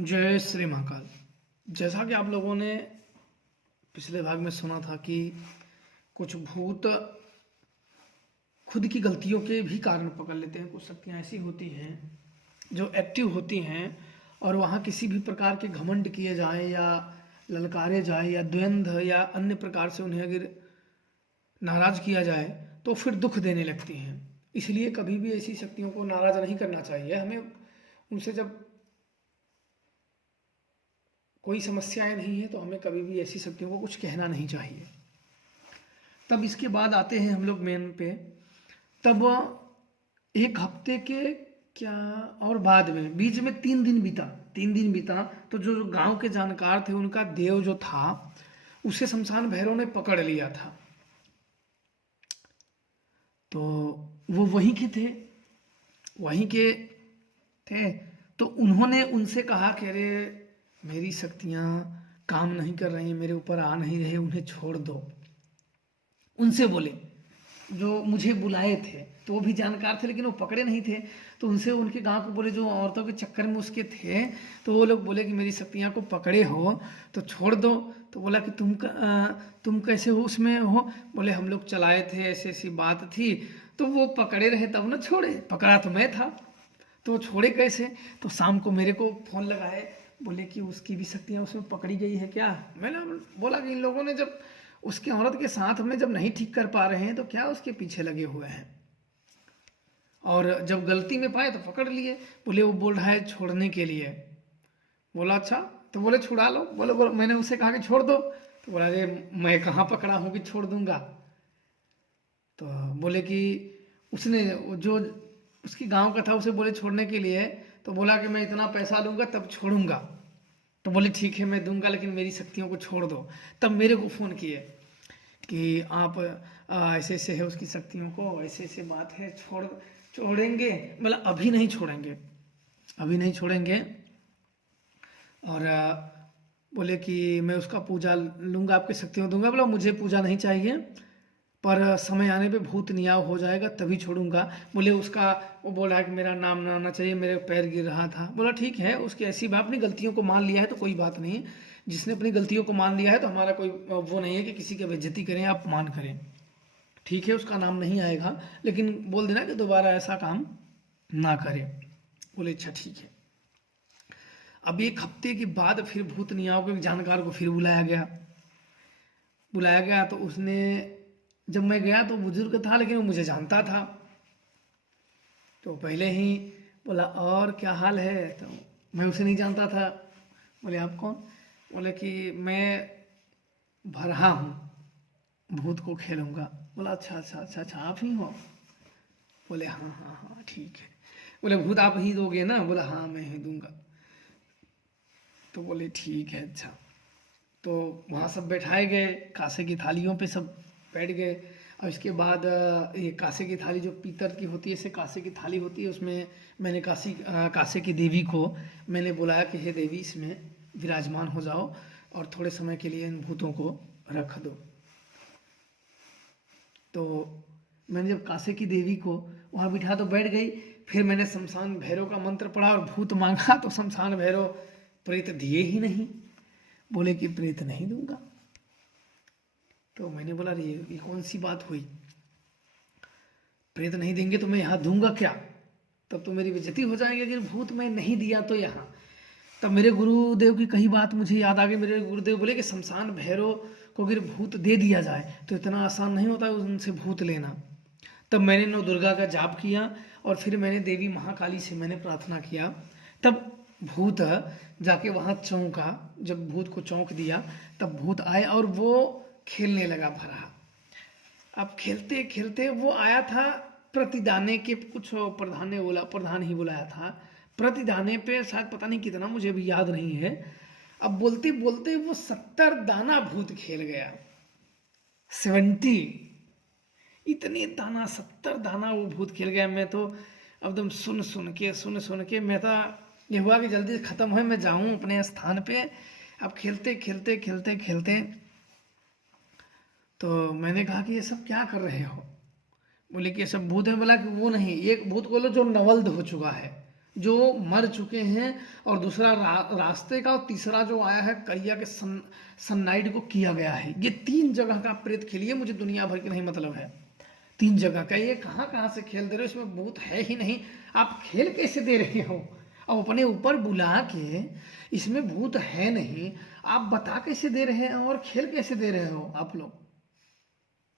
जय श्री महाकाल। जैसा कि आप लोगों ने पिछले भाग में सुना था कि कुछ भूत खुद की गलतियों के भी कारण पकड़ लेते हैं। कुछ शक्तियाँ ऐसी होती हैं जो एक्टिव होती हैं और वहाँ किसी भी प्रकार के घमंड किए जाए या ललकारे जाए या द्वंद्व या अन्य प्रकार से उन्हें अगर नाराज किया जाए तो फिर दुख देने लगती हैं। इसलिए कभी भी ऐसी शक्तियों को नाराज नहीं करना चाहिए। हमें उनसे जब कोई समस्याएं नहीं है तो हमें कभी भी ऐसी शक्तियों को कुछ कहना नहीं चाहिए। तब इसके बाद आते हैं हम लोग मेन पे। तब एक हफ्ते के क्या और बाद में बीच में 3 दिन बीता तो जो गांव के जानकार थे उनका देव जो था उसे शमशान भैरव ने पकड़ लिया था। तो वो वहीं के थे। तो उन्होंने उनसे कहा कि अरे मेरी शक्तियाँ काम नहीं कर रही, मेरे ऊपर आ नहीं रहे, उन्हें छोड़ दो। उनसे बोले जो मुझे बुलाए थे, तो वो भी जानकार थे लेकिन वो पकड़े नहीं थे। तो उनसे उनके गांव को बोले जो औरतों के चक्कर में उसके थे, तो वो लोग बोले कि मेरी शक्तियाँ को पकड़े हो तो छोड़ दो। तो बोला कि तुम कैसे हो उसमें हो? बोले हम लोग चलाए थे, ऐसी ऐसी बात थी। तो वो पकड़े रहे तब ना छोड़े, पकड़ा तो मैं था तो वो छोड़े कैसे? तो शाम को मेरे को फोन लगाए, बोले कि उसकी भी शक्तियाँ उसमें पकड़ी गई है क्या? मैंने बोला कि इन लोगों ने जब उसके औरत के साथ में जब नहीं ठीक कर पा रहे हैं तो क्या उसके पीछे लगे हुए हैं, और जब गलती में पाए तो पकड़ लिए। बोले वो बोल रहा है छोड़ने के लिए। बोला अच्छा, तो बोले छुड़ा लो। बोले मैंने उसे कहा कि छोड़ दो। तो बोला अरे मैं कहाँ पकड़ा हूँ कि छोड़ दूंगा। तो बोले कि उसने जो उसकी गांव का था उसे बोले छोड़ने के लिए, तो बोला कि मैं इतना पैसा लूंगा तब छोड़ूंगा। तो बोले ठीक है मैं दूंगा लेकिन मेरी शक्तियों को छोड़ दो। तब मेरे को फ़ोन किए कि आप ऐसे ऐसे है उसकी शक्तियों को, ऐसे ऐसे बात है, छोड़ेंगे? बोला अभी नहीं छोड़ेंगे, अभी नहीं छोड़ेंगे। और बोले कि मैं उसका पूजा लूंगा, आपकी शक्तियों दूंगा। बोला मुझे पूजा नहीं चाहिए, पर समय आने पे भूत नियाव हो जाएगा तभी छोड़ूंगा। बोले उसका वो बोल रहा है कि मेरा नाम ना आना चाहिए, मेरे पैर गिर रहा था। बोला ठीक है, उसकी ऐसी बात, अपनी गलतियों को मान लिया है तो कोई बात नहीं। जिसने अपनी गलतियों को मान लिया है तो हमारा कोई वो नहीं है कि किसी की बेइज्जती करें, अपमान करें। ठीक है उसका नाम नहीं आएगा, लेकिन बोल देना कि दोबारा ऐसा काम ना करे। बोले अच्छा ठीक है। अब एक हफ्ते के बाद फिर भूत नियाव के जानकार को फिर बुलाया गया तो उसने, जब मैं गया तो बुजुर्ग था लेकिन वो मुझे जानता था। तो पहले ही बोला और क्या हाल है? तो मैं उसे नहीं जानता था। बोले आप कौन? बोले कि मैं भरहा हूँ, भूत को खेलूंगा। बोला अच्छा अच्छा अच्छा अच्छा आप ही हो? बोले हाँ हाँ हाँ ठीक है। बोले भूत आप ही दोगे ना? बोला हाँ मैं ही दूंगा। तो बोले ठीक है अच्छा। तो वहाँ सब बैठाए गए, कांसे की थालियों पे सब बैठ गए। और इसके बाद ये कांसे की थाली जो पीतल की होती है, ऐसे कांसे की थाली होती है, उसमें मैंने कांसे की देवी को मैंने बुलाया कि हे देवी इसमें विराजमान हो जाओ और थोड़े समय के लिए इन भूतों को रख दो। तो मैंने जब कांसे की देवी को वहाँ बिठा तो बैठ गई। फिर मैंने शमशान भैरव का मंत्र पढ़ा और भूत मांगा तो शमशान भैरव प्रेत दिए ही नहीं। बोले कि प्रेत नहीं दूंगा। तो मैंने बोला ये कौन सी बात हुई? प्रेत नहीं देंगे तो मैं यहाँ दूंगा क्या? तब तो मेरी बेइज्जती हो जाएगी अगर भूत मैं नहीं दिया तो यहाँ। तब मेरे गुरुदेव की कही बात मुझे याद आ गई। मेरे गुरुदेव बोले कि शमशान भैरव को अगर भूत दे दिया जाए तो इतना आसान नहीं होता उनसे भूत लेना। तब मैंने नौ दुर्गा का जाप किया और फिर मैंने देवी महाकाली से मैंने प्रार्थना किया। तब भूत जाके वहाँ चौंका। जब भूत को चौंक दिया तब भूत आए और वो खेलने लगा भरा। अब खेलते खेलते वो आया था प्रतिदाने के, कुछ प्रधान ही बुलाया था प्रतिदाने पे, शायद पता नहीं कितना, मुझे अभी याद नहीं है। अब बोलते बोलते वो 70 दाना भूत खेल गया। 70, इतने दाना 70 दाना वो भूत खेल गया। मैं तो एकदम सुन के मैं तो ये हुआ कि जल्दी से खत्म हो, मैं जाऊं अपने स्थान पे। अब खेलते तो मैंने कहा कि ये सब क्या कर रहे हो? बोले कि ये सब भूत है। बोला कि वो नहीं, एक भूत बोलो जो नवल्द हो चुका है, जो मर चुके हैं, और दूसरा रास्ते का, और तीसरा जो आया है करिया के सननाइट को किया गया है। ये 3 जगह का प्रेत खेलिए, मुझे दुनिया भर के नहीं मतलब है। 3 जगह का, ये कहाँ कहाँ से खेल दे रहे हो, इसमें भूत है ही नहीं, आप खेल कैसे दे रहे हो? अब अपने ऊपर बुला के इसमें भूत है नहीं, आप बता कैसे दे रहे हैं और खेल कैसे दे रहे हो आप लोग?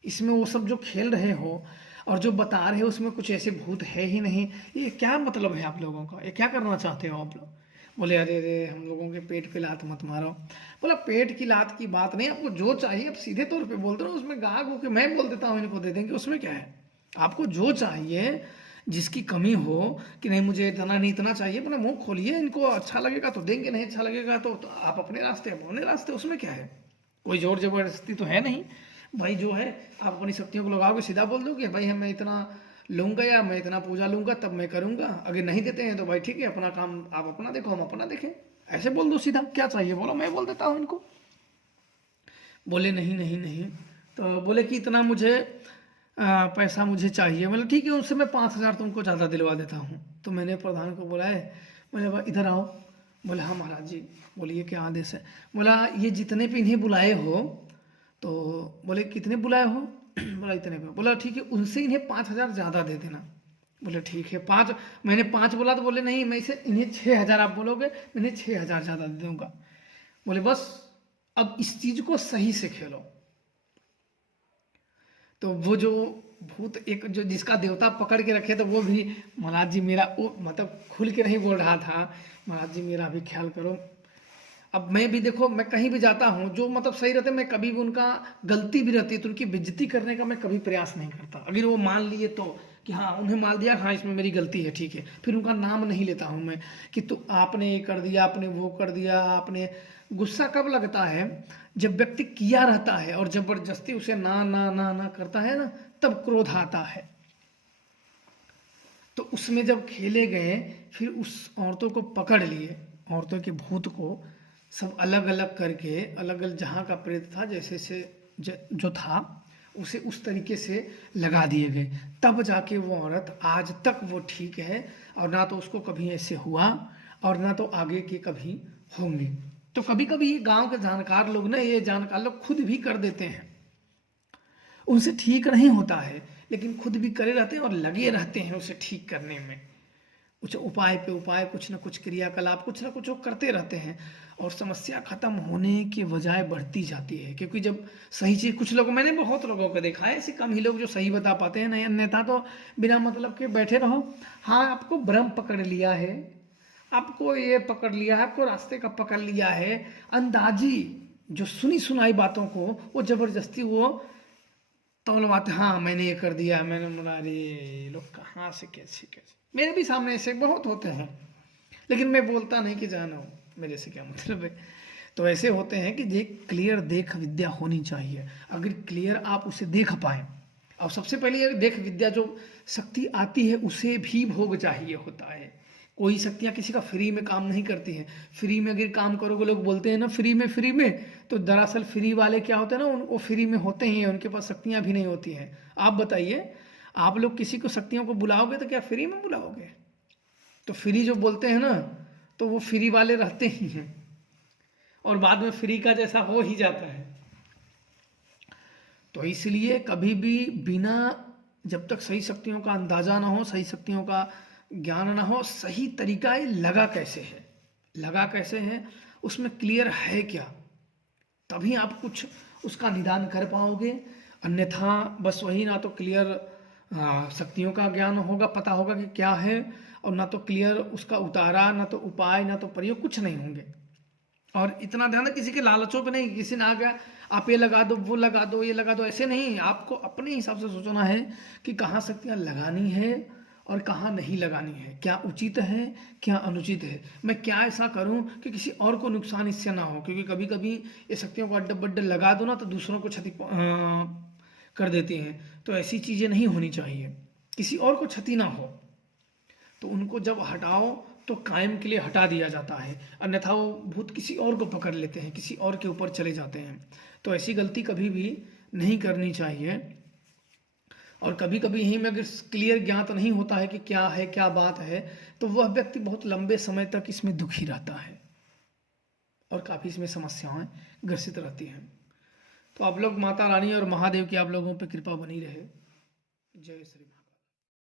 इसमें वो सब जो खेल रहे हो और जो बता रहे हो उसमें कुछ ऐसे भूत है ही नहीं, ये क्या मतलब है आप लोगों का? ये क्या करना चाहते हो आप लोग? बोले अरे अरे हम लोगों के पेट पे लात मत मारो। बोला पेट की लात की बात नहीं, आपको जो चाहिए आप सीधे तौर पे बोल दो, उसमें गा गो के मैं बोल देता हूँ इनको दे देंगे, उसमें क्या है? आपको जो चाहिए, जिसकी कमी हो कि नहीं मुझे इतना नहीं इतना चाहिए, अपना मुंह खोलिए, इनको अच्छा लगेगा तो देंगे, नहीं अच्छा लगेगा तो आप अपने रास्ते, उसमें क्या है? कोई जोर जबरदस्ती तो है नहीं भाई। जो है आप अपनी शक्तियों को लगाओगे, सीधा बोल दो कि भाई मैं इतना लूंगा या मैं इतना पूजा लूंगा तब मैं करूंगा, अगर नहीं देते हैं तो भाई ठीक है, अपना काम आप अपना देखो, हम अपना देखें। ऐसे बोल दो सीधा, क्या चाहिए बोलो, मैं बोल देता हूँ इनको। बोले नहीं नहीं नहीं, तो बोले कि इतना मुझे पैसा मुझे चाहिए। मतलब ठीक है, उससे मैं 5,000 तुमको ज़्यादा दिलवा देता हूँ। तो मैंने प्रधान को बोला है, मैंने इधर आओ। बोला हाँ महाराज जी। बोलिए क्या आदेश है? बोला ये जितने पे इन्हें बुलाए हो, तो बोले कितने बुलाए हो? बोला इतने पे। बोला ठीक है, उनसे इन्हें 5,000 ज़्यादा दे देना। बोले ठीक है 5, मैंने 5 बोला तो बोले नहीं, मैं इसे इन्हें 6,000 आप बोलोगे, मैंने 6,000 ज़्यादा दे दूंगा। बोले बस अब इस चीज़ को सही से खेलो। तो वो जो भूत एक जो जिसका देवता पकड़ के रखे, तो वो भी महाराज जी मेरा, वो मतलब खुल के नहीं बोल रहा था, महाराज जी मेरा भी ख्याल करो। अब मैं भी देखो, मैं कहीं भी जाता हूँ, जो मतलब सही रहते मैं कभी भी उनका गलती भी रहती है तो उनकी बेइज्जती करने का मैं कभी प्रयास नहीं करता। अगर वो मान लिए तो कि हाँ उन्हें मान दिया, हाँ इसमें मेरी गलती है ठीक है, फिर उनका नाम नहीं लेता हूँ मैं कि तो आपने ये कर दिया, आपने वो कर दिया, आपने। गुस्सा कब लगता है? जब व्यक्ति किया रहता है और जबरदस्ती उसे ना ना ना ना करता है ना, तब क्रोध आता है। तो उसमें जब खेले गए, फिर उस औरतों को पकड़ लिए, औरतों के भूत को सब अलग अलग करके, अलग अलग जहाँ का प्रेत था जैसे से जो था उसे उस तरीके से लगा दिए गए। तब जाके वो औरत आज तक वो ठीक है, और ना तो उसको कभी ऐसे हुआ और ना तो आगे के कभी होंगे। तो कभी कभी ये गांव के जानकार लोग ना, ये जानकार लोग खुद भी कर देते हैं, उनसे ठीक नहीं होता है लेकिन खुद भी करे रहते हैं और लगे रहते हैं उसे ठीक करने में। कुछ उपाय पे उपाय, कुछ ना कुछ क्रियाकलाप, कुछ ना कुछ वो करते रहते हैं, और समस्या खत्म होने के बजाय बढ़ती जाती है। क्योंकि जब सही चीज़, कुछ लोग, मैंने बहुत लोगों को देखा है, ऐसे कम ही लोग जो सही बता पाते हैं, नहीं अन्यथा तो बिना मतलब के बैठे रहो। हाँ आपको भ्रम पकड़ लिया है, आपको ये पकड़ लिया है, आपको रास्ते का पकड़ लिया है, अंदाजी जो सुनी सुनाई बातों को वो जबरदस्ती वो तौलवाते, हाँ मैंने ये कर दिया, मैंने बोला अरे लोग कहाँ से कैसे कैसे। मेरे भी सामने ऐसे बहुत होते हैं, लेकिन मैं बोलता नहीं कि जाना हो, मेरे से क्या मतलब है। तो ऐसे होते हैं कि क्लियर देख विद्या होनी चाहिए। अगर क्लियर आप उसे देख पाए, और सबसे पहले देख विद्या जो शक्ति आती है उसे भी भोग चाहिए होता है। कोई शक्तियाँ किसी का फ्री में काम नहीं करती हैं। फ्री में अगर काम करोगे, लोग बोलते हैं ना फ्री में, तो दरअसल फ्री वाले क्या होते हैं ना, वो फ्री में होते ही हैं, उनके पास शक्तियाँ भी नहीं होती हैं। आप बताइए, आप लोग किसी को शक्तियों को बुलाओगे तो क्या फ्री में बुलाओगे? तो फ्री जो बोलते हैं ना, तो वो फ्री वाले रहते ही हैं, और बाद में फ्री का जैसा हो ही जाता है। तो इसलिए कभी भी बिना, जब तक सही शक्तियों का अंदाजा ना हो, सही शक्तियों का ज्ञान ना हो, सही तरीका है लगा कैसे है, उसमें क्लियर है क्या, तभी आप कुछ उसका निदान कर पाओगे। अन्यथा बस वही, ना तो क्लियर शक्तियों का ज्ञान होगा, पता होगा कि क्या है, और ना तो क्लियर उसका उतारा, ना तो उपाय, ना तो प्रयोग, कुछ नहीं होंगे। और इतना ध्यान है, किसी के लालचों पे नहीं, किसी ने आ गया आप ये लगा दो, वो लगा दो, ये लगा दो, ऐसे नहीं। आपको अपने हिसाब से सोचना है कि कहाँ शक्तियाँ लगानी है और कहाँ नहीं लगानी है, क्या उचित है क्या अनुचित है, मैं क्या ऐसा करूं कि किसी और को नुकसान इससे ना हो। क्योंकि कभी कभी ये शक्तियों को अड्डे बड्डे लगा दो ना, तो दूसरों को क्षति कर देती हैं। तो ऐसी चीज़ें नहीं होनी चाहिए, किसी और को क्षति ना हो। तो उनको जब हटाओ तो कायम के लिए हटा दिया जाता है, अन्यथा वो भूत किसी और को पकड़ लेते हैं, किसी और के ऊपर चले जाते हैं। तो ऐसी गलती कभी भी नहीं करनी चाहिए। और कभी कभी यहीं में अगर क्लियर ज्ञात नहीं होता है कि क्या है, क्या बात है, तो वह व्यक्ति बहुत लंबे समय तक इसमें दुखी रहता है और काफ़ी इसमें समस्याएं ग्रसित रहती हैं। तो आप लोग माता रानी और महादेव की आप लोगों पे कृपा बनी रहे। जय श्री राम।